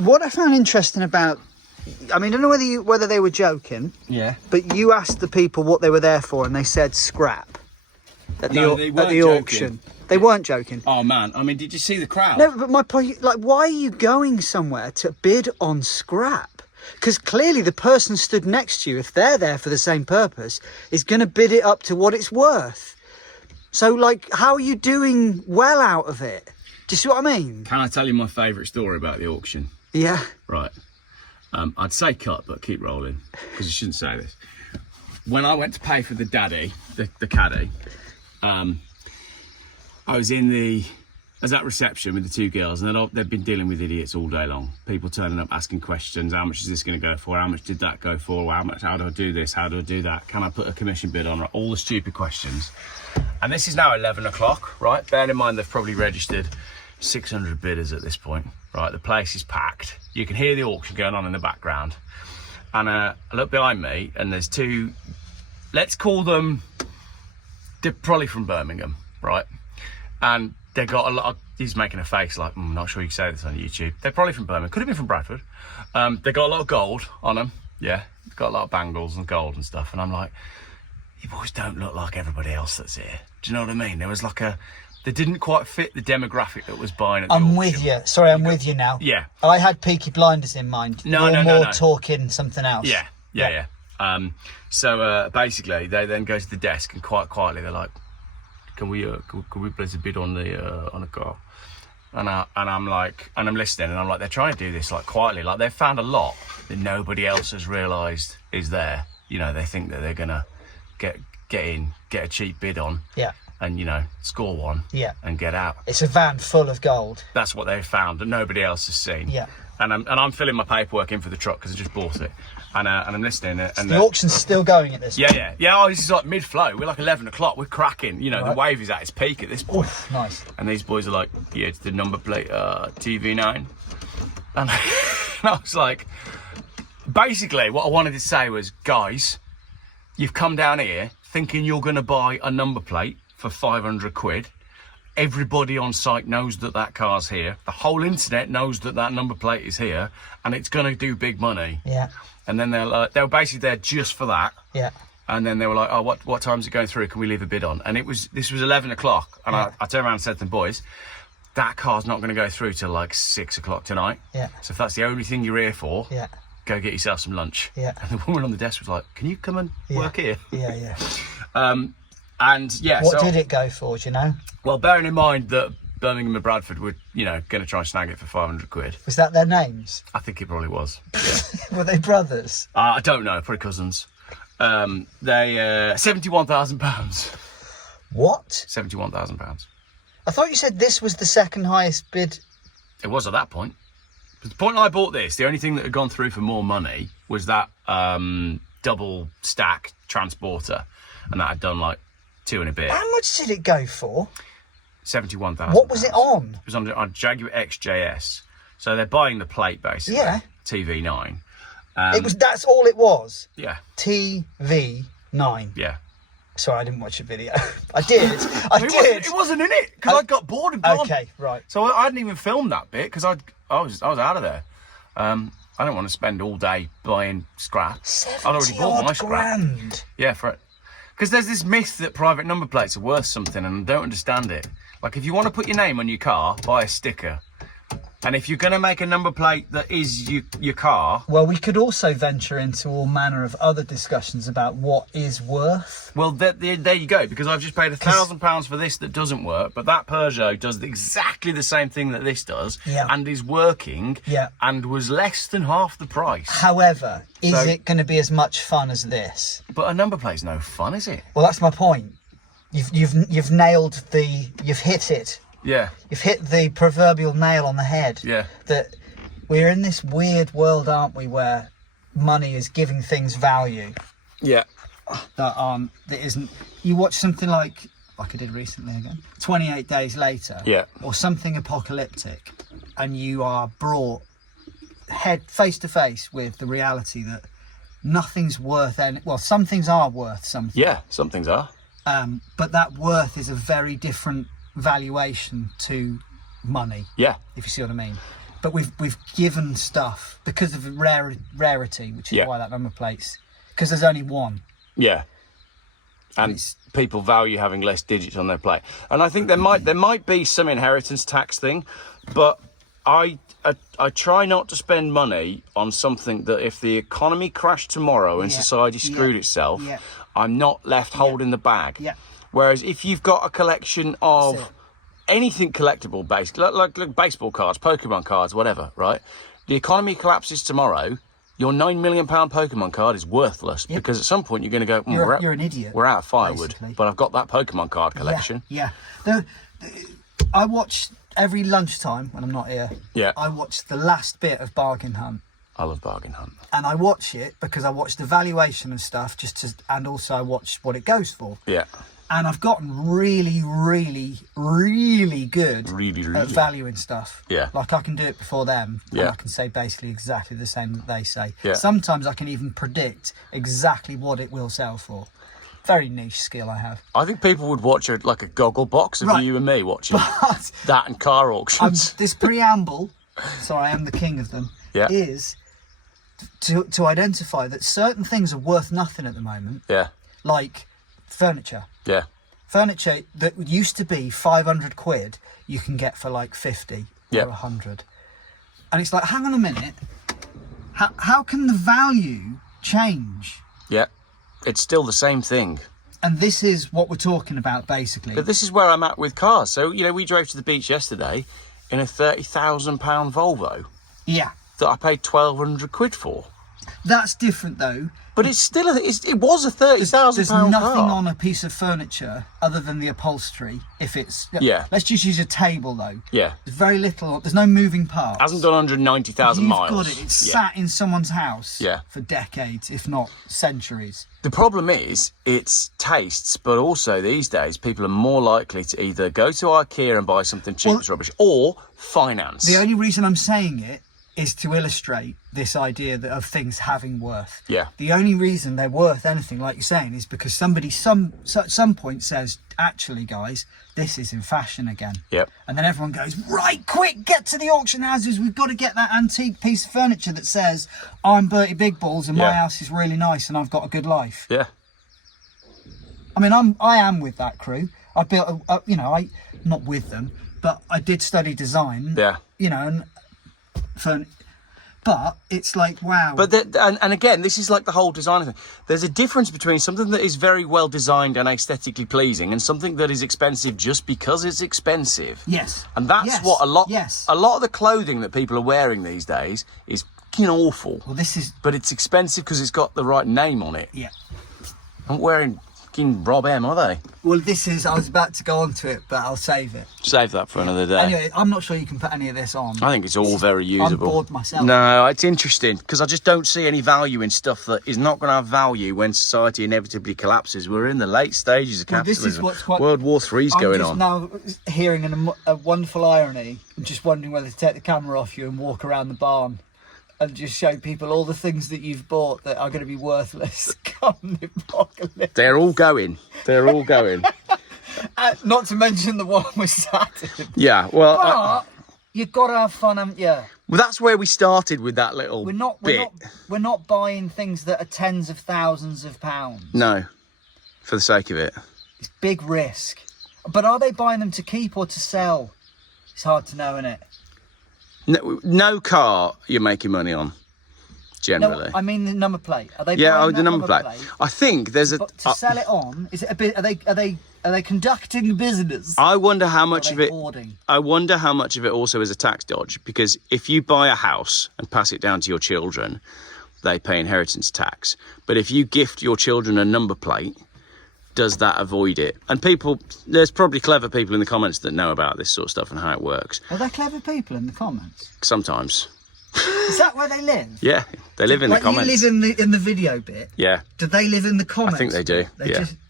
What I found interesting about, I mean, I don't know whether they were joking. Yeah. But you asked the people what they were there for, and they said scrap at the auction. They weren't joking. Oh man, I mean, did you see the crowd? No, but my point, like, why are you going somewhere to bid on scrap? Because clearly the person stood next to you, if they're there for the same purpose, is going to bid it up to what it's worth. So, like, how are you doing well out of it? Do you see what I mean? Can I tell you my favourite story about the auction? Yeah. Right. I'd say cut, but keep rolling, because you shouldn't say this. When I went to pay for the caddy, I was at reception with the two girls, and they've been dealing with idiots all day long. People turning up asking questions. How much is this going to go for? How much did that go for? How do I do this? How do I do that? Can I put a commission bid on? All the stupid questions. And this is now 11 o'clock, right? Bearing in mind they've probably registered 600 bidders at this point, right? The place is packed. You can hear the auction going on in the background. And I look behind me, and there's two, let's call them, they're probably from Birmingham, right? And they got a lot of, he's making a face like, I'm not sure you can say this on YouTube. They're probably from Birmingham, could have been from Bradford. They got a lot of gold on them, yeah. Got a lot of bangles and gold and stuff. And I'm like, you boys don't look like everybody else that's here. Do you know what I mean? There was like they didn't quite fit the demographic that was buying at the auction. with you. Sorry, I'm with you now. Yeah. I had Peaky Blinders in mind. No. Talking something else. Yeah. So basically, they then go to the desk, and quite quietly they're like, "Can we place a bid on a car?" And I'm like, and I'm listening, and I'm like, they're trying to do this like quietly, like they've found a lot that nobody else has realised is there. You know, they think that they're gonna get a cheap bid on. Yeah. And, you know, score one. Yeah. And get out. It's a van full of gold. That's what they've found that nobody else has seen. Yeah. And I'm filling my paperwork in for the truck because I just bought it. And I'm listening. And the auction's still going at this point. Yeah. Oh, this is like mid-flow. We're like 11 o'clock. We're cracking. You know, right. The wave is at its peak at this point. Oof, nice. And these boys are like, yeah, it's the number plate TV9. And I was like, basically what I wanted to say was, guys, you've come down here thinking you're going to buy a number plate for 500 quid. Everybody on site knows that car's here. The whole internet knows that number plate is here, and it's going to do big money. Yeah. And then they were basically there just for that. Yeah. And then they were like, oh, what time's it going through? Can we leave a bid on? And this was 11 o'clock. And I turned around and said to them, boys, that car's not going to go through till like 6 o'clock tonight. Yeah. So if that's the only thing you're here for, go get yourself some lunch. Yeah. And the woman on the desk was like, can you come and work here? Yeah. And yeah, what did it go for, do you know? Well, bearing in mind that Birmingham and Bradford were, you know, going to try and snag it for 500 quid. Was that their names? I think it probably was. Yeah. Were they brothers? I don't know, probably cousins. They £71,000. What? £71,000. I thought you said this was the second highest bid. It was at that point. But the point I bought this, the only thing that had gone through for more money was that double stack transporter, and that had done like 2 and a bit. How much did it go for? 71,000. What was it on? It was on Jaguar XJS. So they're buying the plate basically. Yeah. TV9. That's all it was. Yeah. TV9. Yeah. Sorry, I didn't watch the video. I did. It wasn't in it because I got bored and gone. Okay, right. So I hadn't even filmed that bit because I was out of there. I don't want to spend all day buying scrap. I'd already bought my scrap. Grand. Yeah, because there's this myth that private number plates are worth something, and I don't understand it. Like, if you want to put your name on your car, buy a sticker. And if you're going to make a number plate that is your car... Well, we could also venture into all manner of other discussions about what is worth. Well, there you go, because I've just paid £1,000 for this that doesn't work, but that Peugeot does exactly the same thing that this does, and is working, and was less than half the price. However, is it going to be as much fun as this? But a number plate's no fun, is it? Well, that's my point. You've nailed you've hit it. Yeah. You've hit the proverbial nail on the head. Yeah. That we're in this weird world, aren't we, where money is giving things value. Yeah. That isn't. You watch something like I did recently again, 28 Days Later. Yeah. Or something apocalyptic, and you are brought face to face with the reality that nothing's worth any. Well, some things are worth something. Yeah, some things are. But that worth is a very different valuation to money. Yeah. If you see what I mean. but we've given stuff because of rarity, which is why that number plate's, because there's only one. Yeah. And people value having less digits on their plate. And I think there might be some inheritance tax thing, but I try not to spend money on something that if the economy crashed tomorrow and society screwed itself, I'm not left holding the bag. Yeah. Whereas if you've got a collection of anything collectible based, like baseball cards, Pokemon cards, whatever, right? The economy collapses tomorrow, your £9 million Pokemon card is worthless because at some point you're going to go, you're an idiot. We're out of firewood, basically. But I've got that Pokemon card collection. Yeah. I watch every lunchtime when I'm not here. Yeah. I watch the last bit of Bargain Hunt. I love Bargain Hunt. And I watch it because I watch the valuation and stuff, and also I watch what it goes for. Yeah. And I've gotten really, really, really good at valuing stuff. Yeah. Like I can do it before them. Yeah. And I can say basically exactly the same that they say. Yeah. Sometimes I can even predict exactly what it will sell for. Very niche skill I have. I think people would watch a goggle box of you and me watching that and car auctions. This preamble, so I am the king of them, is to identify that certain things are worth nothing at the moment. Yeah. Like furniture. Yeah. Furniture that used to be 500 quid, you can get for like 50 or 100. And it's like, hang on a minute. How can the value change? Yeah. It's still the same thing. And this is what we're talking about, basically. But this is where I'm at with cars. So, we drove to the beach yesterday in a £30,000 Volvo. Yeah. That I paid 1,200 quid for. That's different, though. But it's still it was a £30,000 car. There's nothing on a piece of furniture other than the upholstery. If it's let's just use a table though. Yeah. There's very little. There's no moving parts. Hasn't done 190,000 miles. You've got it. It's sat in someone's house. For decades, if not centuries. The problem is it's tastes, but also these days people are more likely to either go to IKEA and buy something cheap as rubbish or finance. The only reason I'm saying it is to illustrate this idea of things having worth. Yeah. The only reason they're worth anything, like you're saying, is because somebody at some point says, actually, guys, this is in fashion again. Yep. And then everyone goes, right, quick, get to the auction houses. We've got to get that antique piece of furniture that says, I'm Bertie Big Balls and my house is really nice and I've got a good life. Yeah. I mean, I am with that crew. I built, not with them, but I did study design. Yeah. But it's like, wow. But and again, this is like the whole design thing. There's a difference between something that is very well designed and aesthetically pleasing and something that is expensive just because it's expensive. Yes. And that's what a lot of the clothing that people are wearing these days is fucking awful. Well, but it's expensive because it's got the right name on it. Yeah. I'm not wearing fucking Rob M, are they? Well, I was about to go on to it, but I'll save it. Save that for another day. Anyway, I'm not sure you can put any of this on. I think it's all very usable. I'm bored myself. No, it's interesting because I just don't see any value in stuff that is not going to have value when society inevitably collapses. We're in the late stages of capitalism. This is what's World War III's going on. I'm just now hearing a wonderful irony and just wondering whether to take the camera off you and walk around the barn and just show people all the things that you've bought that are going to be worthless come the apocalypse. They're all going. Not to mention the one with Saturn. Yeah, well... But you've got to have fun, haven't you? Well, that's where we started with that little We're not buying things that are tens of thousands of pounds. No, for the sake of it. It's big risk. But are they buying them to keep or to sell? It's hard to know, innit? No car you're making money on, generally. No, I mean the number plate. Are they? Yeah, the number plate. I think there's to sell it on. Is it a bit? Are they conducting business? I wonder how much of it. Hoarding? I wonder how much of it also is a tax dodge, because if you buy a house and pass it down to your children, they pay inheritance tax. But if you gift your children a number plate, does that avoid it? And there's probably clever people in the comments that know about this sort of stuff and how it works. Are there clever people in the comments? Sometimes. Is that where they live? Yeah, they live in the comments. You live in the video bit? Yeah. Do they live in the comments? I think they do.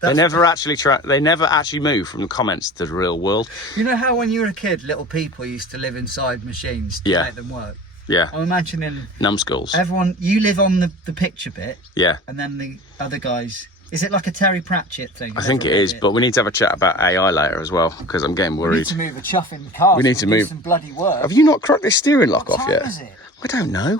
They never actually move from the comments to the real world. You know how when you were a kid, little people used to live inside machines to make them work? Yeah. I'm imagining numbskulls. You live on the picture bit. Yeah. And then the other guys Is it like a Terry Pratchett thing? I think it is, but we need to have a chat about AI later as well, because I'm getting We worried. need to move a chuffing car. We need to move. some bloody work. Have you not cracked this steering lock What off time yet? is it? I don't know.